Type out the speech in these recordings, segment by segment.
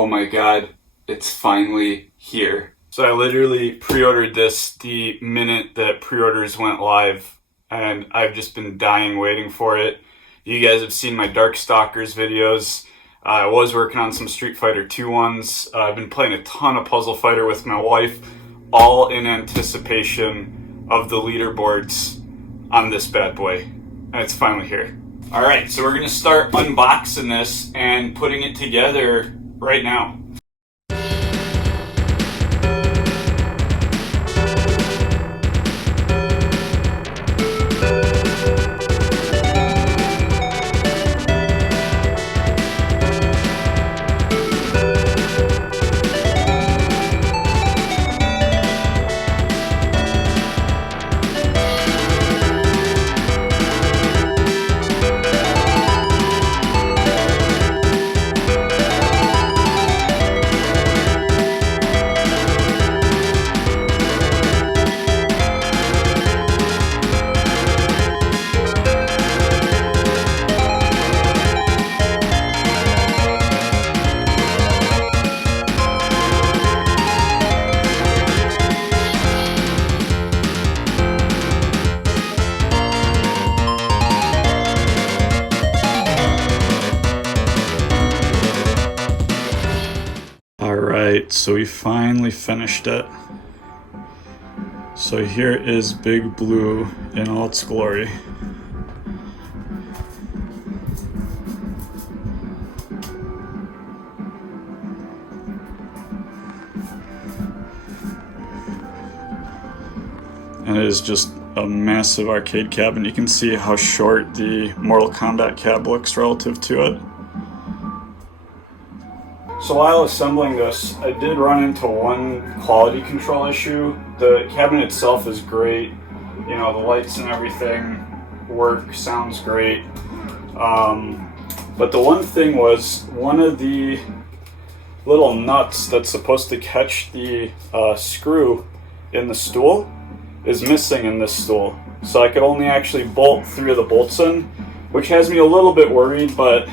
Oh my god, it's finally here. So I literally pre-ordered this the minute that pre-orders went live, and I've just been dying waiting for it. You guys have seen my Darkstalkers videos. I was working on some Street Fighter 2 ones. I've been playing a ton of Puzzle Fighter with my wife, all in anticipation of the leaderboards on this bad boy. And it's finally here. Alright, so we're going to start unboxing this and putting it together right now. Alright, so we finally finished it. So here is Big Blue in all its glory. And it is just a massive arcade cab, and you can see how short the Mortal Kombat cab looks relative to it. So while assembling this, I did run into one quality control issue. The cabinet itself is great, you know, the lights and everything work, sounds great. But the one thing was, one of the little nuts that's supposed to catch the screw in the stool is missing in this stool. So I could only actually bolt 3 of the bolts in, which has me a little bit worried, but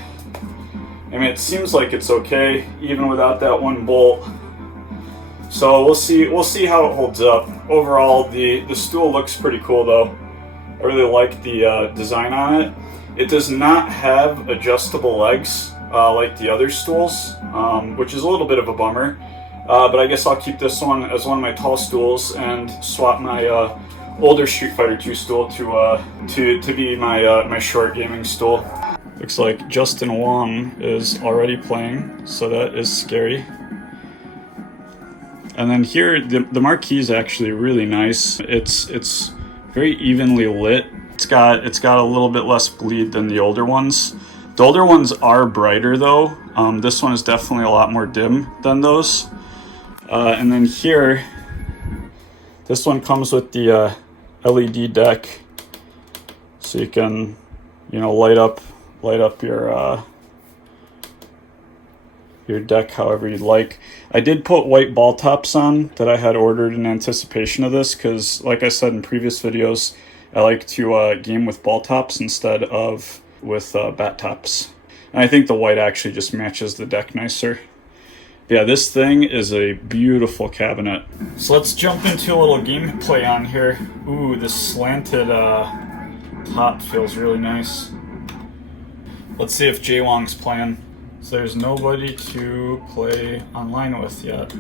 I mean, it seems like it's okay, even without that one bolt. So we'll see how it holds up. Overall, the stool looks pretty cool though. I really like the design on it. It does not have adjustable legs like the other stools, which is a little bit of a bummer. But I guess I'll keep this one as one of my tall stools and swap my older Street Fighter 2 stool to be my short gaming stool. Looks like Justin Wong is already playing, so that is scary. And then here, the marquee is actually really nice. It's very evenly lit. It's got a little bit less bleed than the older ones. The older ones are brighter though. This one is definitely a lot more dim than those. And then here, this one comes with the LED deck, so you can, you know, light up your deck however you'd like. I did put white ball tops on that I had ordered in anticipation of this because, like I said in previous videos, I like to game with ball tops instead of with bat tops. And I think the white actually just matches the deck nicer. Yeah, this thing is a beautiful cabinet. So let's jump into a little gameplay on here. Ooh, this slanted top feels really nice. Let's see if Jay Wong's playing. So there's nobody to play online with yet.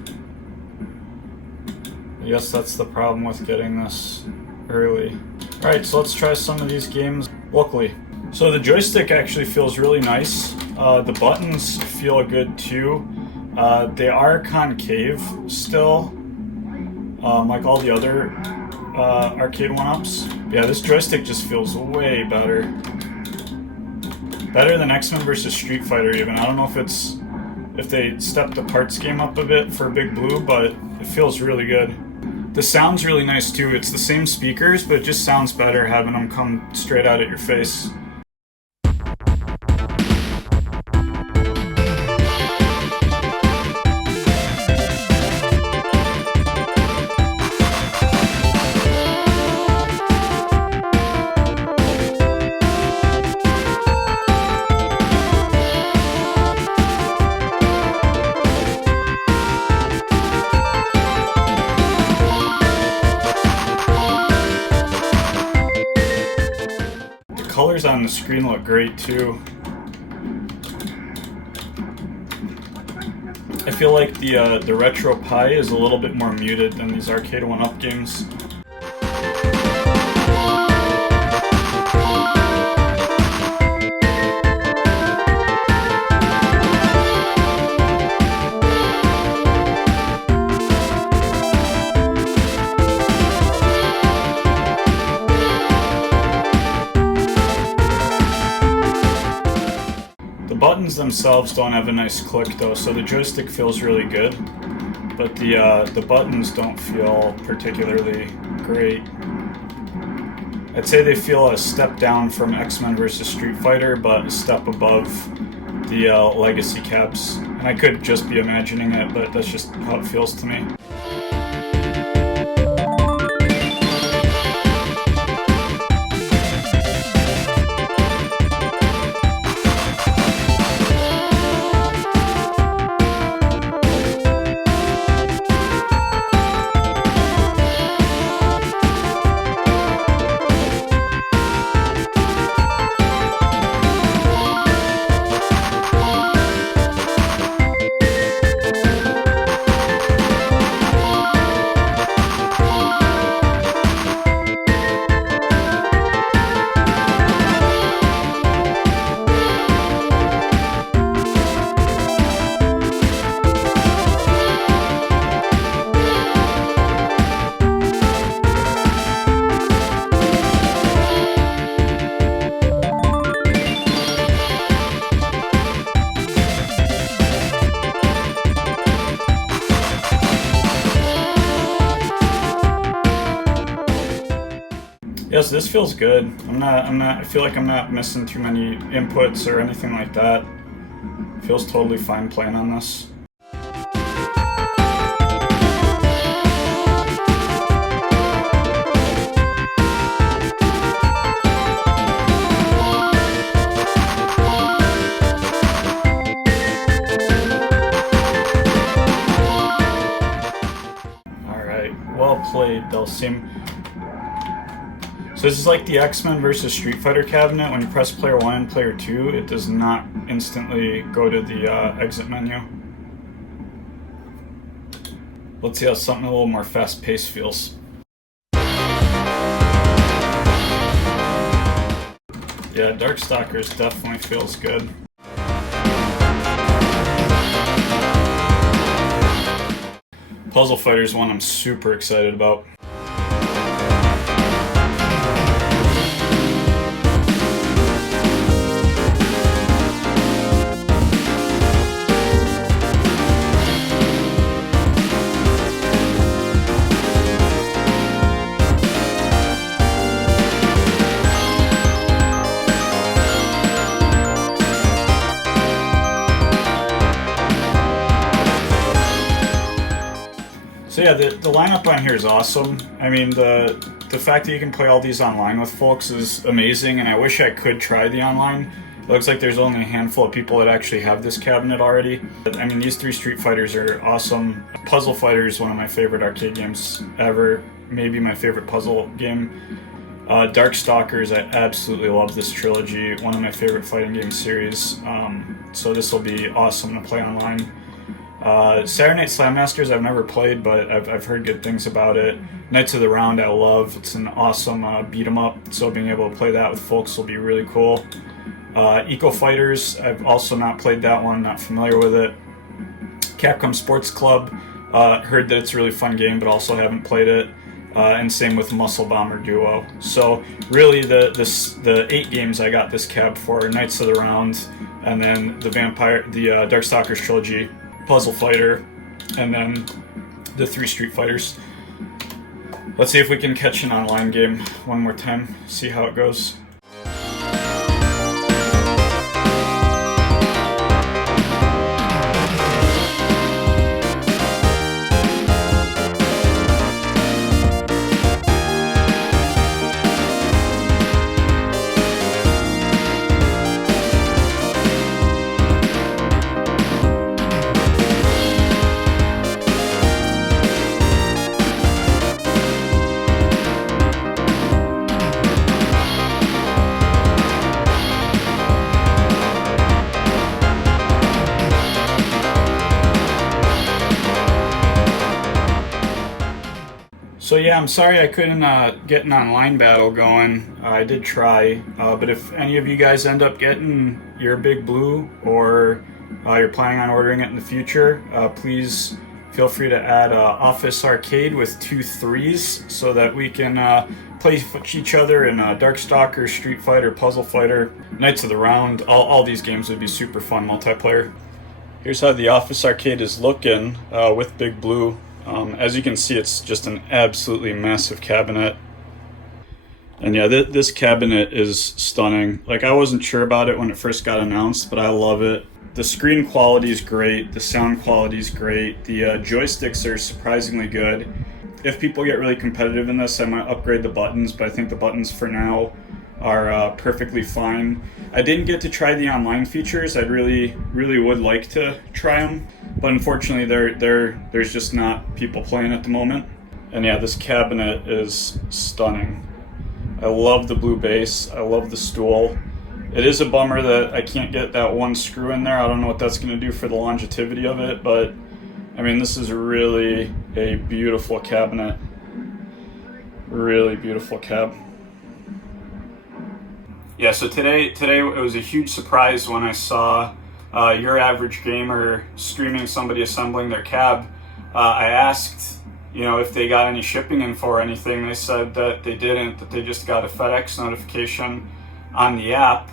I guess that's the problem with getting this early. Alright, so let's try some of these games locally. So the joystick actually feels really nice. The buttons feel good too. They are concave still, like all the other Arcade1Ups. Yeah, this joystick just feels way better. Better than X-Men vs. Street Fighter even. I don't know if they stepped the parts game up a bit for Big Blue, but it feels really good. The sound's really nice too. It's the same speakers, but it just sounds better having them come straight out at your face. colors on the screen look great too. I feel like the retro pie is a little bit more muted than these Arcade1Up games. The buttons themselves don't have a nice click though, so the joystick feels really good, but the buttons don't feel particularly great. I'd say they feel a step down from X-Men vs. Street Fighter, but a step above the legacy cabs. And I could just be imagining it, but that's just how it feels to me. Yes, this feels good. I feel like I'm not missing too many inputs or anything like that. Feels totally fine playing on this. Alright, well played, Delsim. So this is like the X-Men vs. Street Fighter cabinet. When you press player 1 and player 2, it does not instantly go to the exit menu. Let's see how something a little more fast-paced feels. Yeah, Darkstalkers definitely feels good. Puzzle Fighter is one I'm super excited about. So yeah, the lineup on here is awesome. I mean, the fact that you can play all these online with folks is amazing, and I wish I could try the online. It looks like there's only a handful of people that actually have this cabinet already. But, I mean, these three Street Fighters are awesome. Puzzle Fighter is one of my favorite arcade games ever. Maybe my favorite puzzle game. Darkstalkers, I absolutely love this trilogy. One of my favorite fighting game series. So this will be awesome to play online. Saturday Night Slam Masters I've never played, but I've heard good things about it. Knights of the Round I love. It's an awesome beat 'em up, so being able to play that with folks will be really cool. Eco Fighters, I've also not played that one, not familiar with it. Capcom Sports Club, heard that it's a really fun game, but also haven't played it. And same with Muscle Bomber Duo. So really the 8 games I got this cab for: Knights of the Round, and then the Darkstalkers trilogy, Puzzle Fighter, and then the 3 Street Fighters. Let's see if we can catch an online game one more time, see how it goes. Yeah, I'm sorry I couldn't get an online battle going. I did try, but if any of you guys end up getting your Big Blue, or you're planning on ordering it in the future, please feel free to add Office Arcade with 2 3s so that we can play each other in Darkstalker, Street Fighter, Puzzle Fighter, Knights of the Round. All these games would be super fun multiplayer. Here's how the Office Arcade is looking with Big Blue. As you can see, it's just an absolutely massive cabinet. And yeah, this cabinet is stunning. Like, I wasn't sure about it when it first got announced, but I love it. The screen quality is great, the sound quality is great, the joysticks are surprisingly good. If people get really competitive in this, I might upgrade the buttons, but I think the buttons for now are perfectly fine. I didn't get to try the online features. I really would like to try them, but unfortunately there's just not people playing at the moment. And yeah, this cabinet is stunning. I love the blue base, I love the stool. It is a bummer that I can't get that one screw in there. I don't know what that's going to do for the longevity of it, but I mean, this is really a beautiful cabinet. Really beautiful cab. Yeah, so today it was a huge surprise when I saw Your Average Gamer streaming somebody assembling their cab. I asked, if they got any shipping info or anything. They said that they didn't, that they just got a FedEx notification on the app.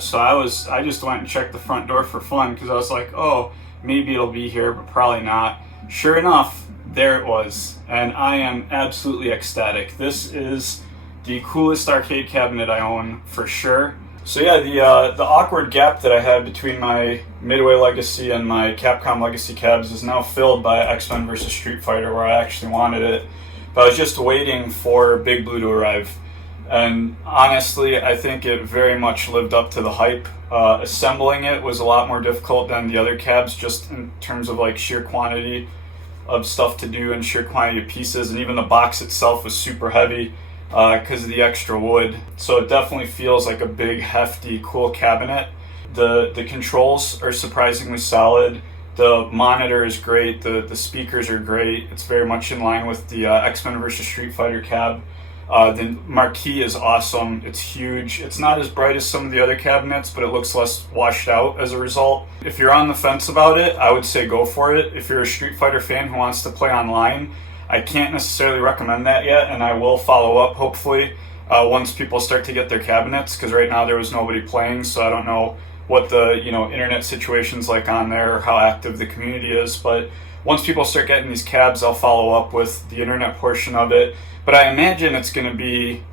So I just went and checked the front door for fun, because I was like, oh, maybe it'll be here, but probably not. Sure enough, there it was, and I am absolutely ecstatic. This is the coolest arcade cabinet I own, for sure. So yeah, the awkward gap that I had between my Midway Legacy and my Capcom Legacy cabs is now filled by X-Men vs. Street Fighter, where I actually wanted it. But I was just waiting for Big Blue to arrive. And honestly, I think it very much lived up to the hype. Assembling it was a lot more difficult than the other cabs, just in terms of like sheer quantity of stuff to do and sheer quantity of pieces, and even the box itself was super heavy because of the extra wood. So it definitely feels like a big, hefty, cool cabinet. The controls are surprisingly solid. The monitor is great. The speakers are great. It's very much in line with the X-Men vs. Street Fighter cab. The marquee is awesome. It's huge. It's not as bright as some of the other cabinets, but it looks less washed out as a result. If you're on the fence about it, I would say go for it. If you're a Street Fighter fan who wants to play online, I can't necessarily recommend that yet, and I will follow up, hopefully, once people start to get their cabinets, because right now there was nobody playing, so I don't know what the internet situation's like on there, or how active the community is. But once people start getting these cabs, I'll follow up with the internet portion of it. But I imagine it's going to be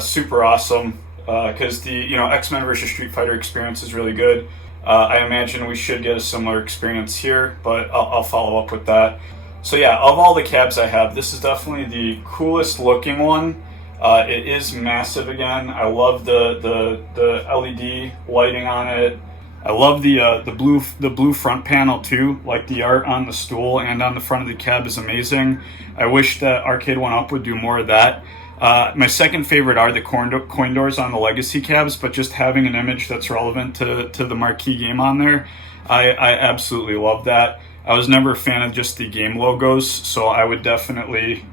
super awesome, because the X-Men vs. Street Fighter experience is really good. I imagine we should get a similar experience here, but I'll follow up with that. So yeah, of all the cabs I have, this is definitely the coolest looking one. It is massive again. I love the LED lighting on it. I love the blue front panel too. Like, the art on the stool and on the front of the cab is amazing. I wish that Arcade1Up would do more of that. My second favorite are the coin doors on the Legacy cabs, but just having an image that's relevant to the marquee game on there, I absolutely love that. I was never a fan of just the game logos, so I would definitely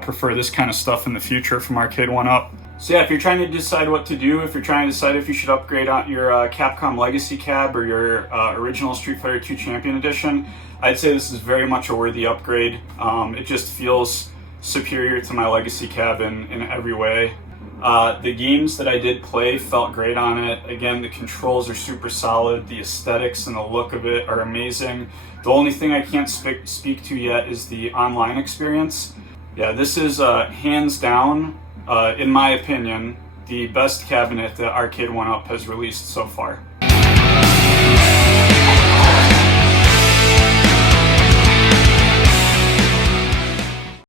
prefer this kind of stuff in the future from Arcade1Up. So yeah, if you're trying to decide what to do, if you're trying to decide if you should upgrade out your Capcom Legacy cab or your original Street Fighter 2 Champion Edition, I'd say this is very much a worthy upgrade. It just feels superior to my Legacy cab in every way. The games that I did play felt great on it. Again, the controls are super solid. The aesthetics and the look of it are amazing. The only thing I can't speak to yet is the online experience. Yeah, this is hands down, in my opinion, the best cabinet that Arcade1Up has released so far.